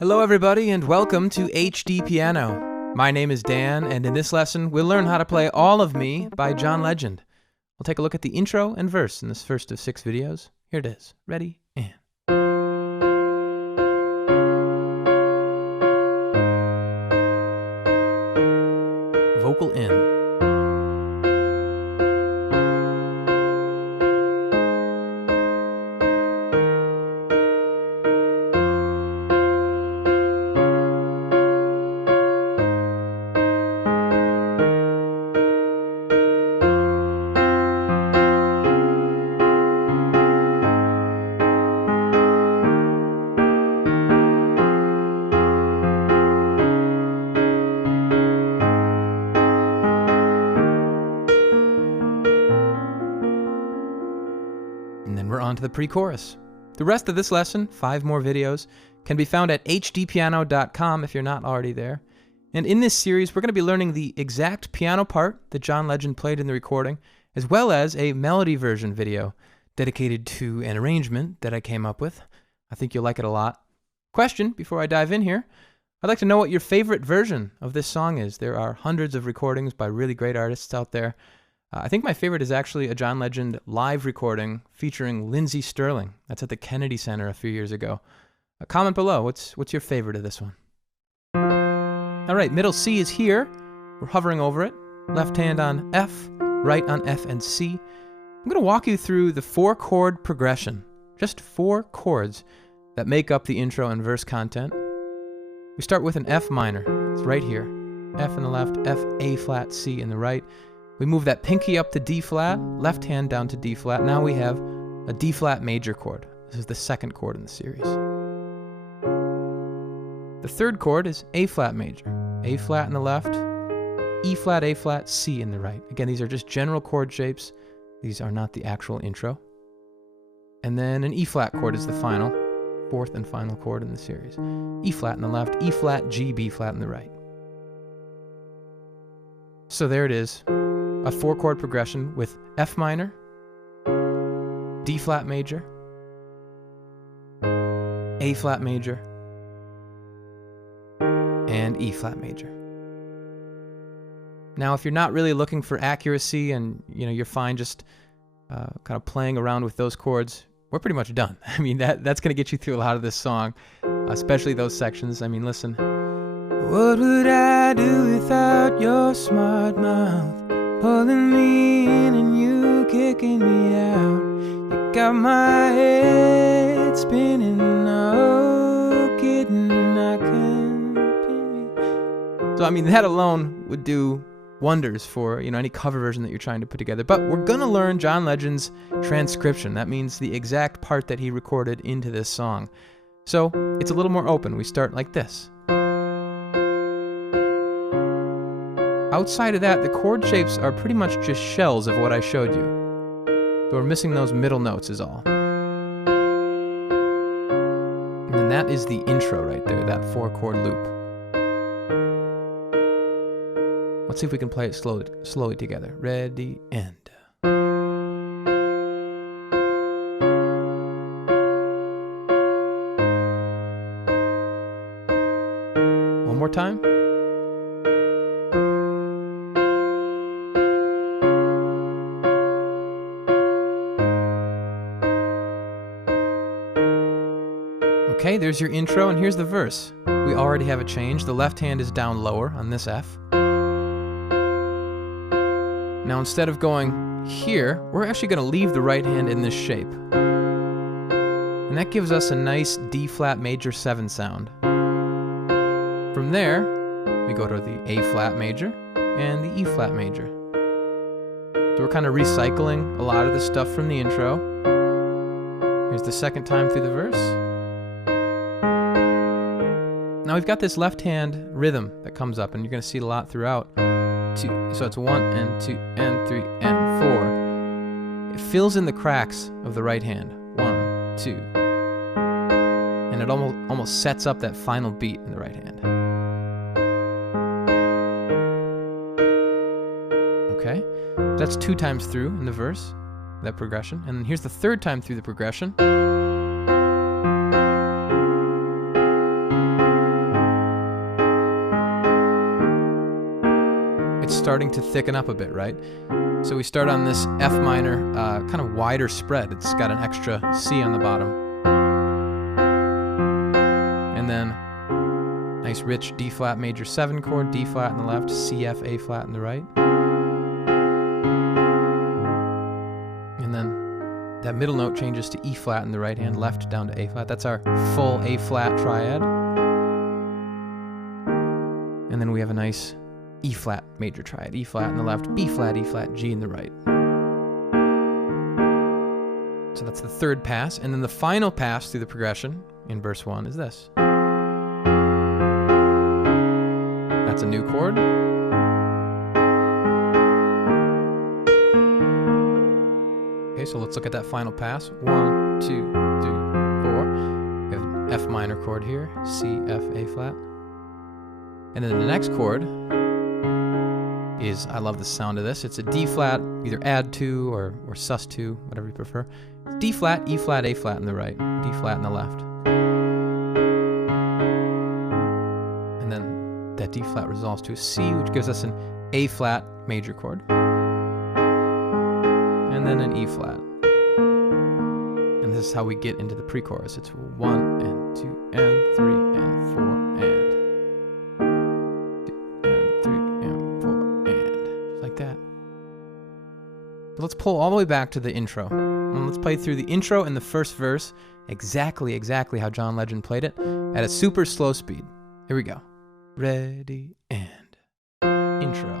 Hello everybody and welcome to HDpiano. My name is Dan, and in this lesson we'll learn how to play All of Me by John Legend. We'll take a look at the intro and verse in this first of 6 videos. Here it is. Ready? And vocal in. And then we're on to the pre-chorus. The rest of this lesson, 5 more videos, can be found at HDpiano.com if you're not already there. And in this series, we're going to be learning the exact piano part that John Legend played in the recording, as well as a melody version video dedicated to an arrangement that I came up with. I think you'll like it a lot. Question, before I dive in here, I'd like to know what your favorite version of this song is. There are hundreds of recordings by really great artists out there. I think my favorite is actually a John Legend live recording featuring Lindsey Sterling. That's at the Kennedy Center a few years ago. Comment below, what's your favorite of this one? All right, middle C is here. We're hovering over it. Left hand on F, right on F and C. I'm going to walk you through the 4-chord progression. Just 4 chords that make up the intro and verse content. We start with an F minor. It's right here. F in the left, F, A flat, C in the right. We move that pinky up to D flat, left hand down to D flat. Now we have a D flat major chord. This is the 2nd chord in the series. The 3rd chord is A flat major. A flat in the left, E flat, A flat, C in the right. Again, these are just general chord shapes. These are not the actual intro. And then an E flat chord is the final, 4th and final chord in the series. E flat in the left, E flat, G, B flat in the right. So there it is. A 4-chord progression with F minor, D flat major, A flat major, and E flat major. Now, if you're not really looking for accuracy and you're fine just kind of playing around with those chords, we're pretty much done. I mean, that's going to get you through a lot of this song, especially those sections. I mean, listen. What would I do without your smart mouth? Pulling me in and you kicking me out. You got my head spinning, no kidding, I can't pin me. So I mean, that alone would do wonders for any cover version that you're trying to put together. But we're gonna learn John Legend's transcription. That means the exact part that he recorded into this song. So it's a little more open. We start like this. Outside of that, the chord shapes are pretty much just shells of what I showed you. So we're missing those middle notes is all. And then that is the intro right there, that 4-chord loop. Let's see if we can play it slowly together. Ready, and. One more time. Okay, there's your intro, and here's the verse. We already have a change. The left hand is down lower on this F. Now instead of going here, we're actually going to leave the right hand in this shape. And that gives us a nice D flat major 7 sound. From there, we go to the A flat major and the E flat major. So we're kind of recycling a lot of the stuff from the intro. Here's the 2nd time through the verse. Now we've got this left hand rhythm that comes up, and you're going to see it a lot throughout. So it's 1 and 2 and 3 and 4. It fills in the cracks of the right hand. 1, 2. And it almost sets up that final beat in the right hand. Okay, that's 2 times through in the verse, that progression. And then here's the 3rd time through the progression. it's starting to thicken up a bit, right? So we start on this F minor, kind of wider spread. It's got an extra C on the bottom. And then nice rich D flat major 7 chord, D flat on the left, C, F, A flat on the right. And then that middle note changes to E flat in the right hand, left down to A flat. That's our full A flat triad. And then we have a nice E flat major triad, E flat in the left, B flat, E flat, G in the right. So that's the third pass, and then the final pass through the progression in verse 1 is this. That's a new chord. Okay, so let's look at that final pass. 1, 2, 3, 4. We have an F minor chord here, C, F, A flat. And then the next chord is, I love the sound of this, it's a D flat, either add 2 or sus 2, whatever you prefer. It's D flat, E flat, A flat in the right, D flat in the left. And then that D flat resolves to a C, which gives us an A flat major chord. And then an E flat. And this is how we get into the pre-chorus. It's 1 and 2 and 3 and 4 and. Let's pull all the way back to the intro. And let's play through the intro and the first verse exactly how John Legend played it at a super slow speed. Here we go. Ready and intro.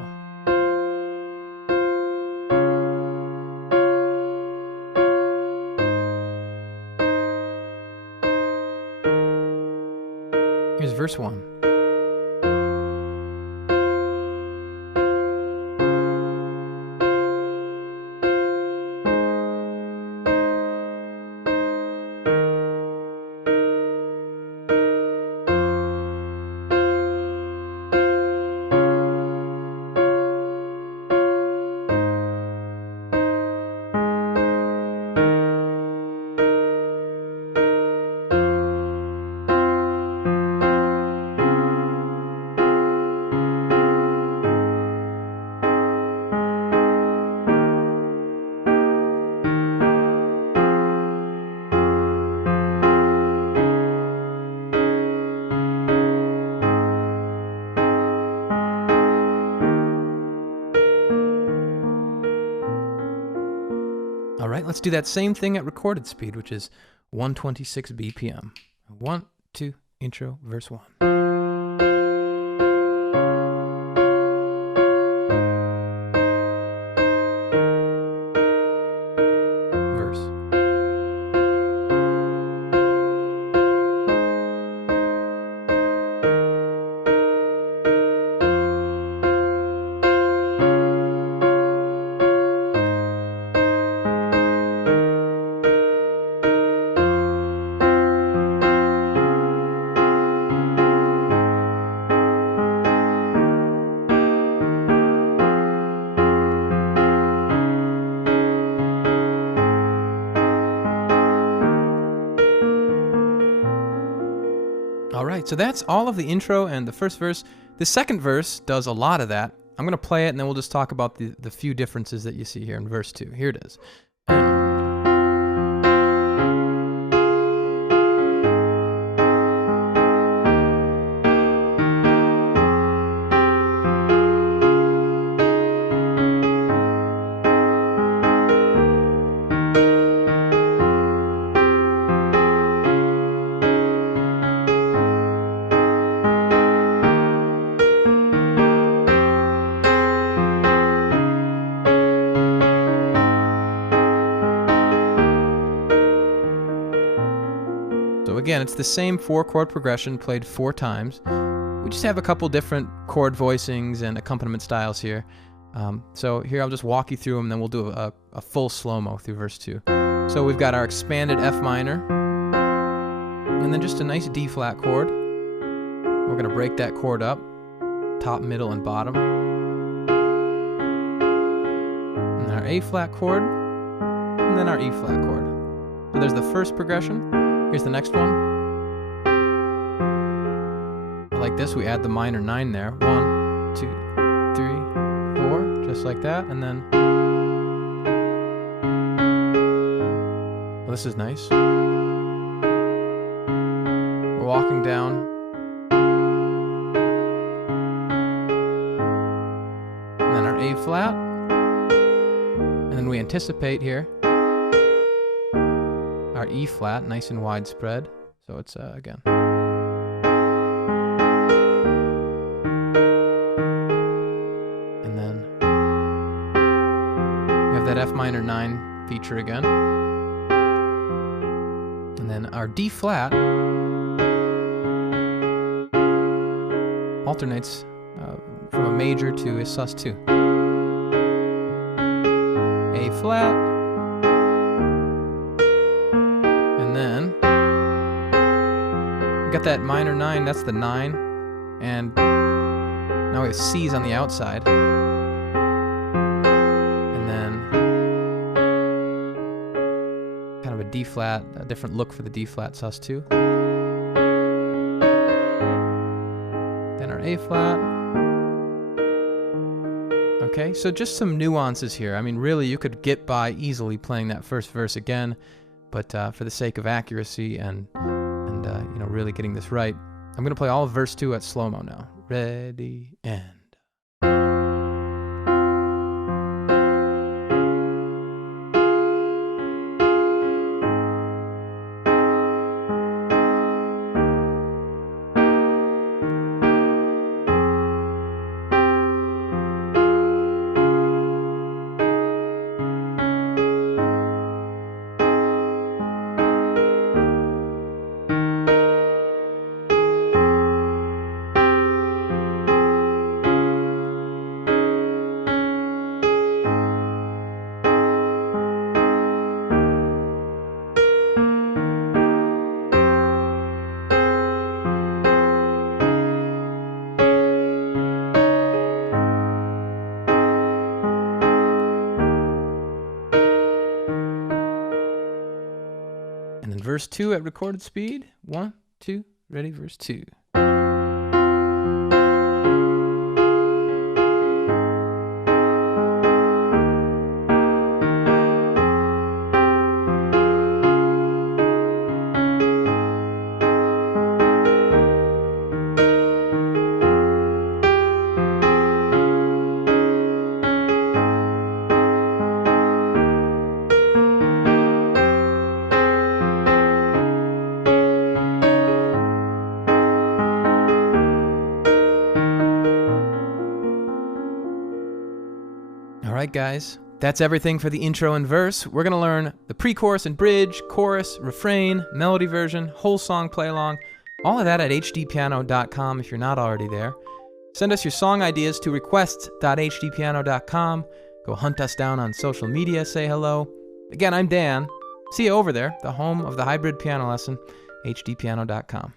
Here's verse 1. All right, let's do that same thing at recorded speed, which is 126 BPM. 1, 2, intro, verse 1. All right, so that's all of the intro and the first verse. The second verse does a lot of that. I'm going to play it, and then we'll just talk about the few differences that you see here in verse 2. Here it is. So again, it's the same 4-chord progression played 4 times. We just have a couple different chord voicings and accompaniment styles here. So here I'll just walk you through them, and then we'll do a full slow-mo through verse 2. So we've got our expanded F minor, and then just a nice D flat chord. We're going to break that chord up, top, middle, and bottom. And then our A flat chord, and then our E flat chord. So there's the first progression. Here's the next one. Like this, we add the minor 9 there. 1, 2, 3, just like that, and then... Well, this is nice. We're walking down. And then our A flat. And then we anticipate here our E flat, nice and widespread. So it's, again. And then we have that F minor 9 feature again. And then our D flat alternates from a major to a sus2. A flat, and then we got that minor 9, that's the 9, and now we have C's on the outside, and then kind of a D flat, a different look for the D flat sus2. Then our A flat. Okay, so just some nuances here. I mean, really, you could get by easily playing that first verse again, but for the sake of accuracy and you know, really getting this right, I'm gonna play all of verse 2 at slow-mo now. Ready, and... And then verse 2 at recorded speed. 1, 2, ready, verse 2. Alright guys, that's everything for the intro and verse. We're going to learn the pre-chorus and bridge, chorus, refrain, melody version, whole song play-along, all of that at HDpiano.com if you're not already there. Send us your song ideas to requests.hdpiano.com. Go hunt us down on social media, say hello. Again, I'm Dan. See you over there, the home of the hybrid piano lesson, HDpiano.com.